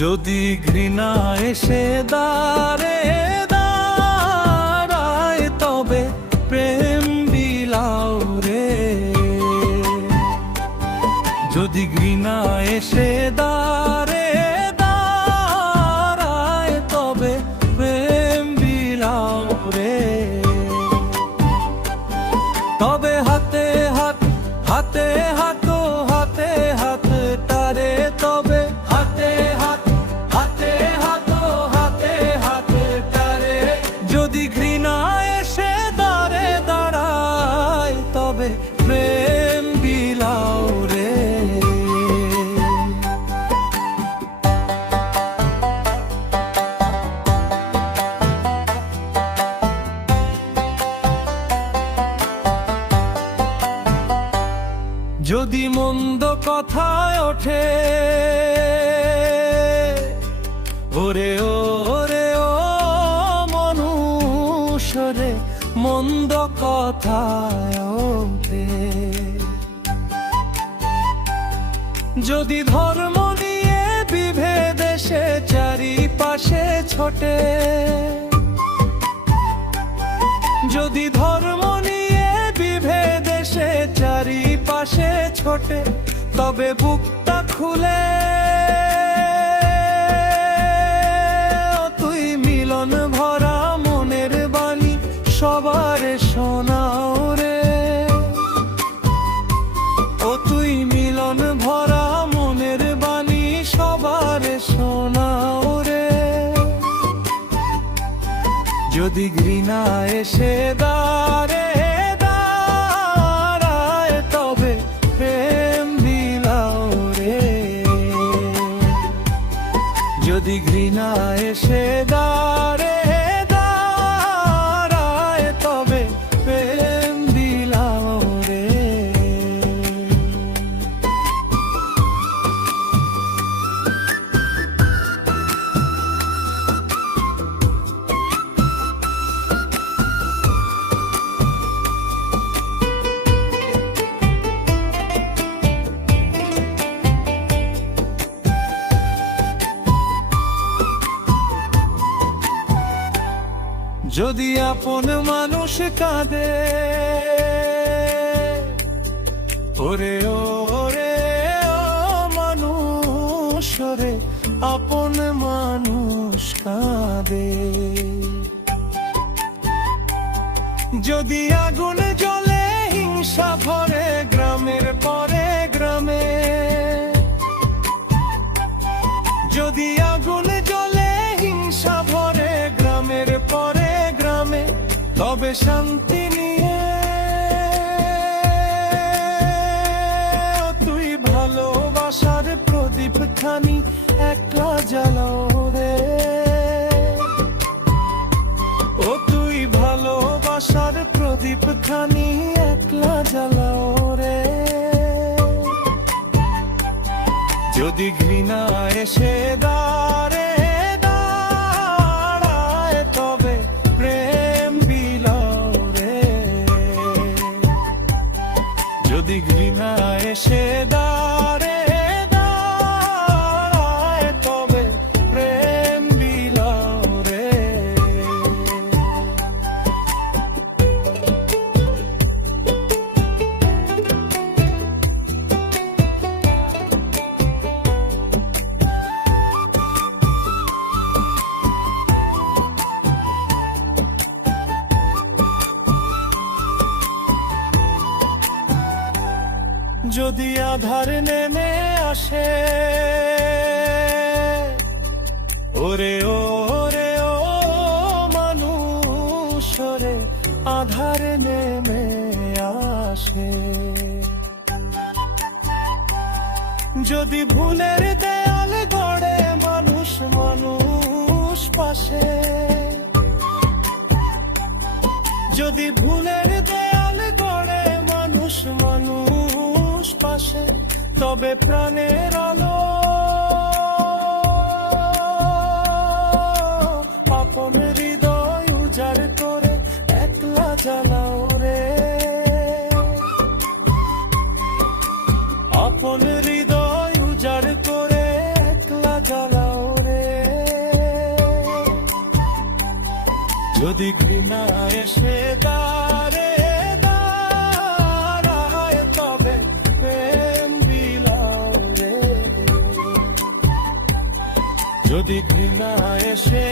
যদি ঘৃণা এসে দাঁড়ায় তবে প্রেম বিলাও রে। যদি ঘৃণা এসে দাঁড়ায় তবে প্রেম বিলাও রে। তবে হাতে হাত হাতে হাতো হাতে হাত তারে, তবে হাতে হাত হাতে হাতো হাতে হাত তারে। যদি ঘৃণা এসে দাঁড়ায় তবে প্রেম বিলাও রে। যদি মন্দ কথায় ওঠে ওরে ও মনুষ্যরে, মন্দ কথায় ওঠে। যদি ধর্ম নিয়ে বিভেদ এসে চারিপাশে ছোটে, যদি ধর্ম নিয়ে বিভেদ এসে চারিপাশে ছোটে, তবে বুকটা খুলে তুই মিলন ভরা মনের বাণী সবার শোনাও রে। ও তুই মিলন ভরা মনের বাণী সবার শোনাও রে। যদি ঘৃণা এসে দাঁড়ায় তবে প্রেম বিলাও রে। যদি ঘৃণা এসে দাঁড়ায় তবে প্রেম বিলাও রে। যদি আপন মানুষ কাঁদে ওরে ও মানুষ রে, আপন মানুষ কাঁদে। যদি আগুন জ্বলে হিংসা ভরে গ্রামের পরে গ্রামে, যদি আগুন জ্বলে হিংসা ভরে গ্রামের পরে গ্রামে, তবে শান্তি নিয়ে তুই ভালোবাসার প্রদীপ খানি একলা জ্বালাও রে। ও তুই ভালোবাসার প্রদীপ খানি একলা জ্বালাও রে। যদি ঘৃণা এসে দাঁড়ায় তবে প্রেম বিলাও রে। যদি ঘৃণা এসে দাঁড়ায় তবে প্রেম বিলাও রে। যদি আধার নেমে আসে ওরে ও মানুষ রে, আধার নেমে আসে। যদি ভুলের দেয়াল গড়ে মানুষ মানুষ পাশে, যদি ভুলের দেয়াল গড়ে মানুষ মানুষ পাশে, তবে প্রাণের আলো আপন হৃদয় উজাড় করে একলা জ্বালাও রে। আপন হৃদয় উজাড় করে একলা জ্বালাও যদি ঘৃণা এসে দাঁড়ায় তবে প্রেম বিলাও রে। যদি ঘৃণা এসে